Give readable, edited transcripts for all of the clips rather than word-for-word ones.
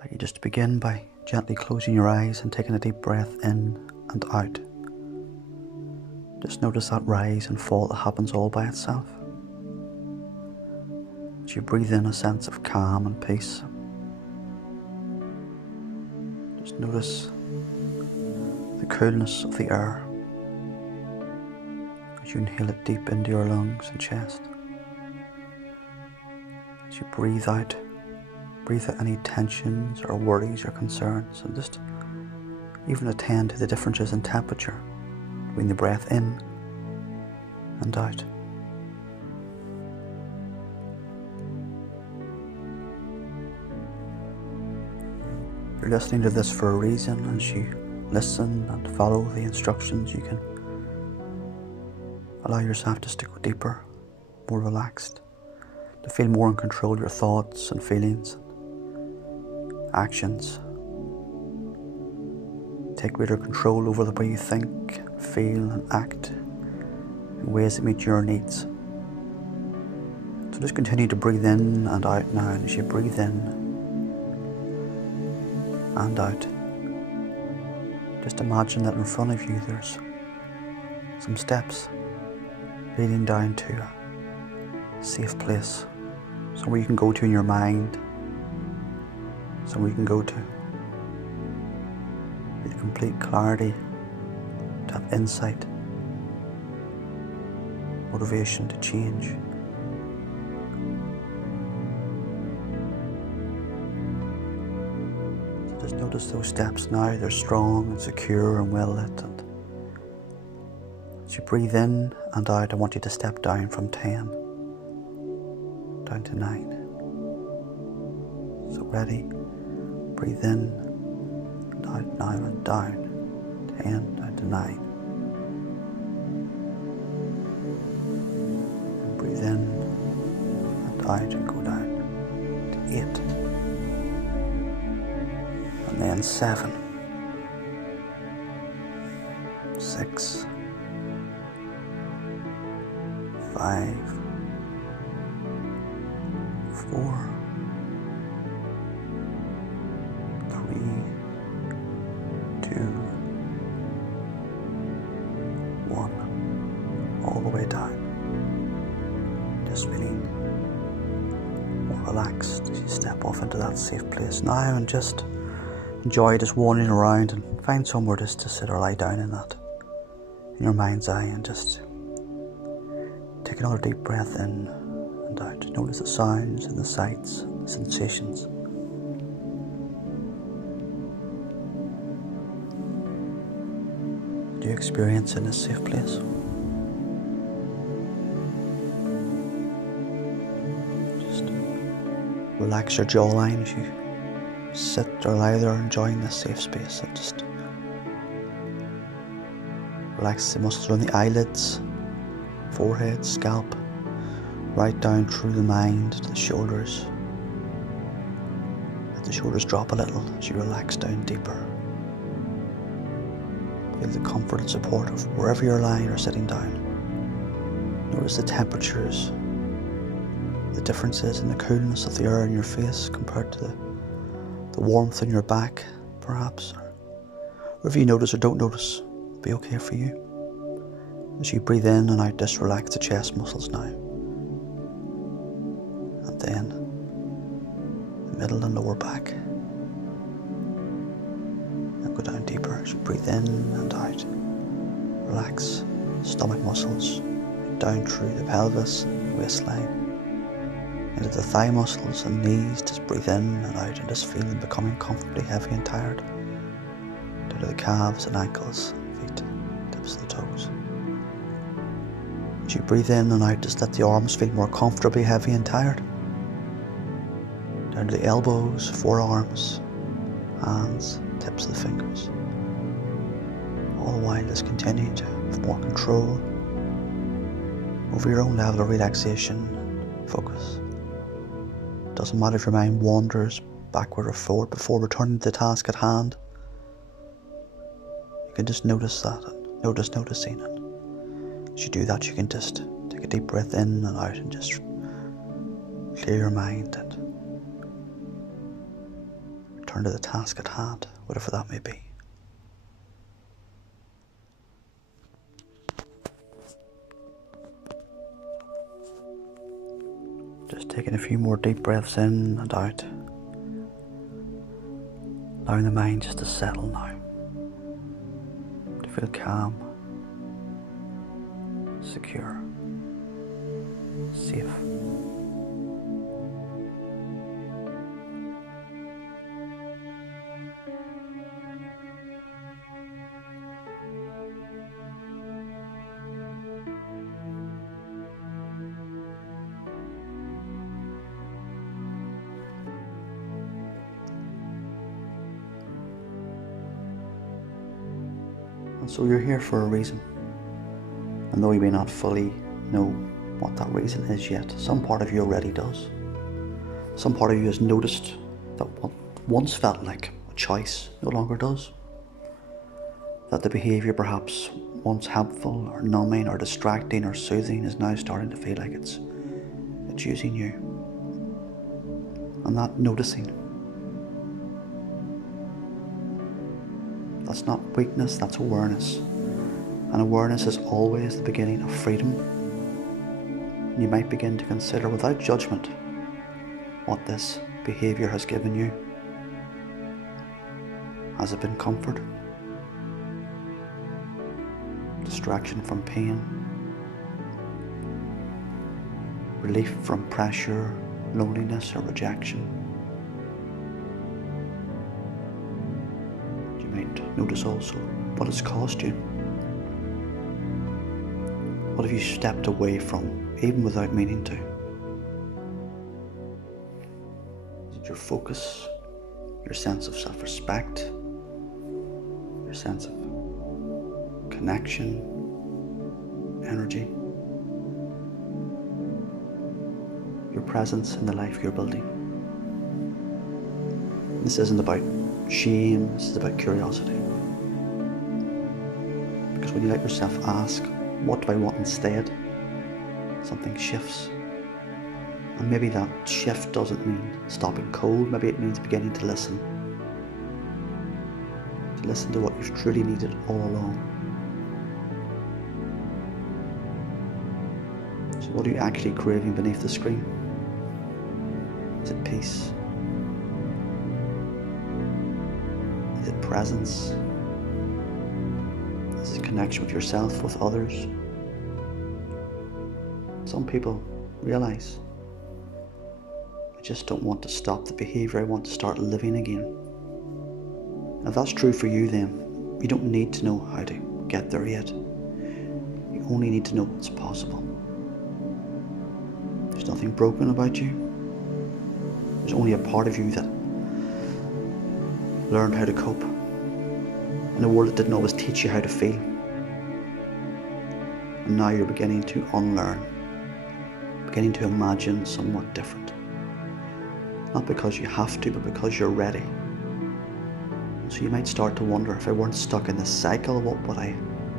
I'd like you just to begin by gently closing your eyes and taking a deep breath in and out. Just notice that rise and fall that happens all by itself. As you breathe in a sense of calm and peace, just notice the coolness of the air as you inhale it deep into your lungs and chest. As you breathe out any tensions or worries or concerns, and just even attend to the differences in temperature between the breath in and out. You're listening to this for a reason. As you listen and follow the instructions, you can allow yourself just to go deeper, more relaxed, to feel more in control of your thoughts and feelings, actions. Take greater control over the way you think, feel and act in ways that meet your needs. So just continue to breathe in and out now, and as you breathe in and out, just imagine that in front of you there's some steps leading down to a safe place, somewhere you can go to in your mind, somewhere you can go to with complete clarity, to have insight, motivation to change. So just notice those steps now. They're strong and secure and well lit, and as you breathe in and out, I want you to step down from 10 down to 9. So ready, breathe in and out now and down, 10 down to 9. And breathe in and out and go down to 8. And then 7, 6, 5, 4, 3, 2, 1, all the way down. Just feeling more relaxed as you step off into that safe place now, and just enjoy just wandering around and find somewhere just to sit or lie down in that, in your mind's eye, and just take another deep breath in and out. Notice the sounds and the sights, the sensations. Do you experience in this safe place? Just relax your jawline as you sit or lie there enjoying this safe space, and just relax the muscles around the eyelids, forehead, scalp, right down through the mind to the shoulders. Let the shoulders drop a little as you relax down deeper. Feel the comfort and support of wherever you're lying or sitting down. Notice the temperatures, the differences in the coolness of the air in your face compared to the warmth in your back, perhaps. Or if you notice or don't notice, it'll be okay for you. As you breathe in and out, just relax the chest muscles now. And then the middle and lower back. And go down deeper as you breathe in and out. Relax stomach muscles down through the pelvis, waistline, into the thigh muscles and knees. Just breathe in and out and just feel them becoming comfortably heavy and tired. Down to the calves and ankles, feet, tips of the toes. As you breathe in and out, just let the arms feel more comfortably heavy and tired. Down to the elbows, forearms, hands, tips of the fingers. All the while just continue to have more control over your own level of relaxation and focus. It doesn't matter if your mind wanders backward or forward before returning to the task at hand. You can just notice that and noticing it. As you do that, you can just take a deep breath in and out and just clear your mind and return return to the task at hand, whatever that may be. Just taking a few more deep breaths in and out, allowing the mind just to settle now, to feel calm, secure, safe. And so you're here for a reason. And though you may not fully know what that reason is yet, some part of you already does. Some part of you has noticed that what once felt like a choice no longer does. That the behaviour perhaps once helpful or numbing or distracting or soothing is now starting to feel like it's using you. And that noticing, that's not weakness, that's awareness. And awareness is always the beginning of freedom. You might begin to consider without judgment what this behaviour has given you. Has it been comfort? Distraction from pain? Relief from pressure, loneliness or rejection? You might notice also what it's cost you. What have you stepped away from, even without meaning to? Is it your focus, your sense of self-respect, your sense of connection, energy, your presence in the life you're building? This isn't about shame, this is about curiosity. Because when you let yourself ask, what do I want instead? Something shifts. And maybe that shift doesn't mean stopping cold, maybe it means beginning to listen. To listen to what you've truly needed all along. So what are you actually craving beneath the screen? Is it peace? Is it presence? Is it connection with yourself, with others? Some people realise, I just don't want to stop the behaviour, I want to start living again. And if that's true for you, then you don't need to know how to get there yet. You only need to know what's possible. There's nothing broken about you. There's only a part of you that learned how to cope in a world that didn't always teach you how to feel. And now you're beginning to unlearn, beginning to imagine somewhat different. Not because you have to, but because you're ready. So you might start to wonder, if I weren't stuck in this cycle, what would I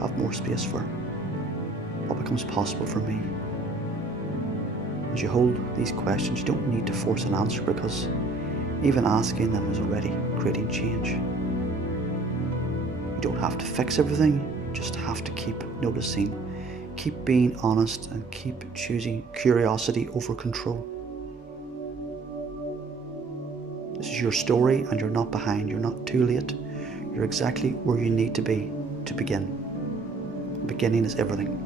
have more space for? What becomes possible for me? As you hold these questions, you don't need to force an answer, because even asking them is already creating change. You don't have to fix everything, you just have to keep noticing, keep being honest, and keep choosing curiosity over control. This is your story, and you're not behind, you're not too late. You're exactly where you need to be to begin. The beginning is everything.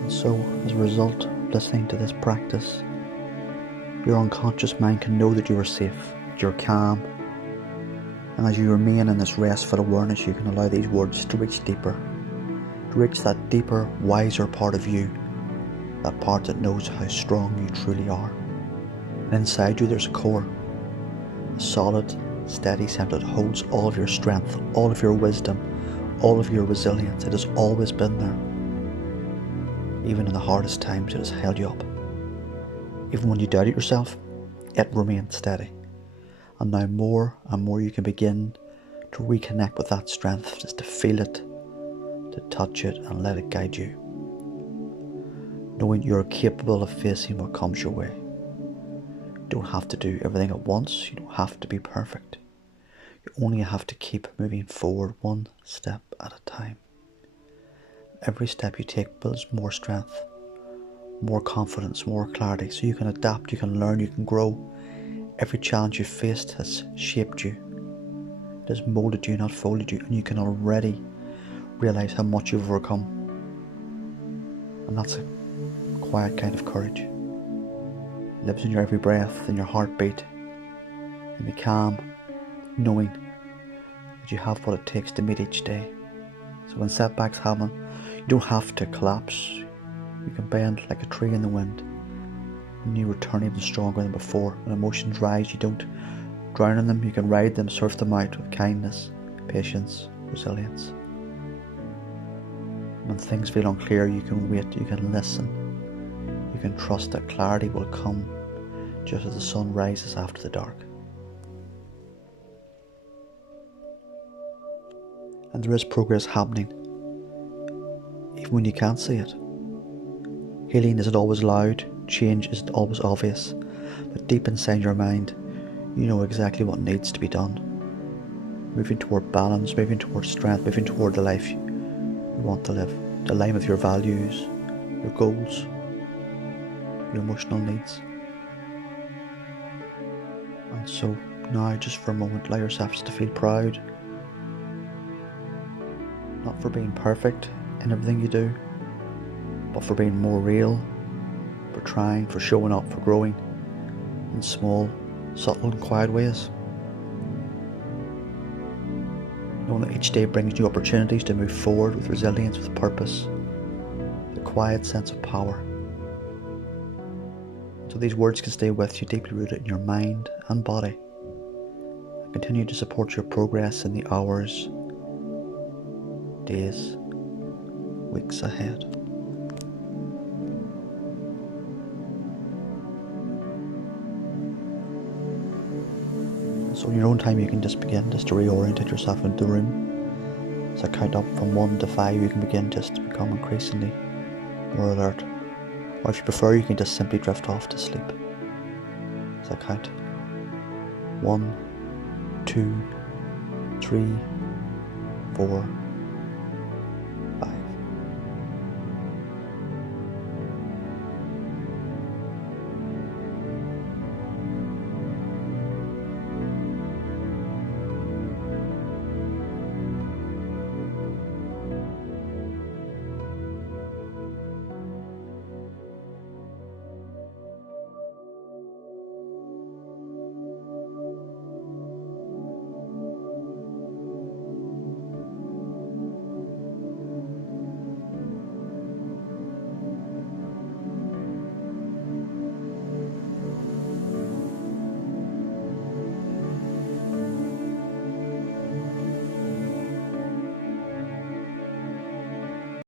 And so, as a result of listening to this practice, your unconscious mind can know that you are safe, that you're calm, and as you remain in this restful awareness, you can allow these words to reach deeper. Reach that deeper, wiser part of you, that part that knows how strong you truly are. And inside you there's a core, a solid, steady center that holds all of your strength, all of your wisdom, all of your resilience. It has always been there. Even in the hardest times, it has held you up. Even when you doubted yourself, it remained steady. And now more and more you can begin to reconnect with that strength, just to feel it, to touch it and let it guide you. knowing you're capable of facing what comes your way. You don't have to do everything at once, you don't have to be perfect. You only have to keep moving forward one step at a time. Every step you take builds more strength, more confidence, more clarity, so you can adapt, you can learn, you can grow. Every challenge you've faced has shaped you. It has molded you, not folded you, and you can already realise how much you've overcome. And that's a quiet kind of courage. It lives in your every breath, in your heartbeat, in the calm, knowing that you have what it takes to meet each day. So when setbacks happen, you don't have to collapse. You can bend like a tree in the wind, and you return even stronger than before. When emotions rise, you don't drown in them, you can ride them, surf them out with kindness, patience, resilience. When things feel unclear, you can wait, you can listen, you can trust that clarity will come just as the sun rises after the dark. And there is progress happening, even when you can't see it. Healing isn't always loud, change isn't always obvious, but deep inside your mind, you know exactly what needs to be done. Moving toward balance, moving toward strength, moving toward the life you want to live, to align with your values, your goals, your emotional needs. And so now, just for a moment, allow yourself just to feel proud, not for being perfect in everything you do, but for being more real, for trying, for showing up, for growing in small, subtle and quiet ways. Knowing that each day brings new opportunities to move forward with resilience, with purpose, with a quiet sense of power. So these words can stay with you, deeply rooted in your mind and body, and continue to support your progress in the hours, days, weeks ahead. So in your own time, you can just begin to reorientate yourself into the room. As I count up from 1 to 5, you can begin just to become increasingly more alert. Or if you prefer, you can just simply drift off to sleep. As I count 1, 2, 3, 4,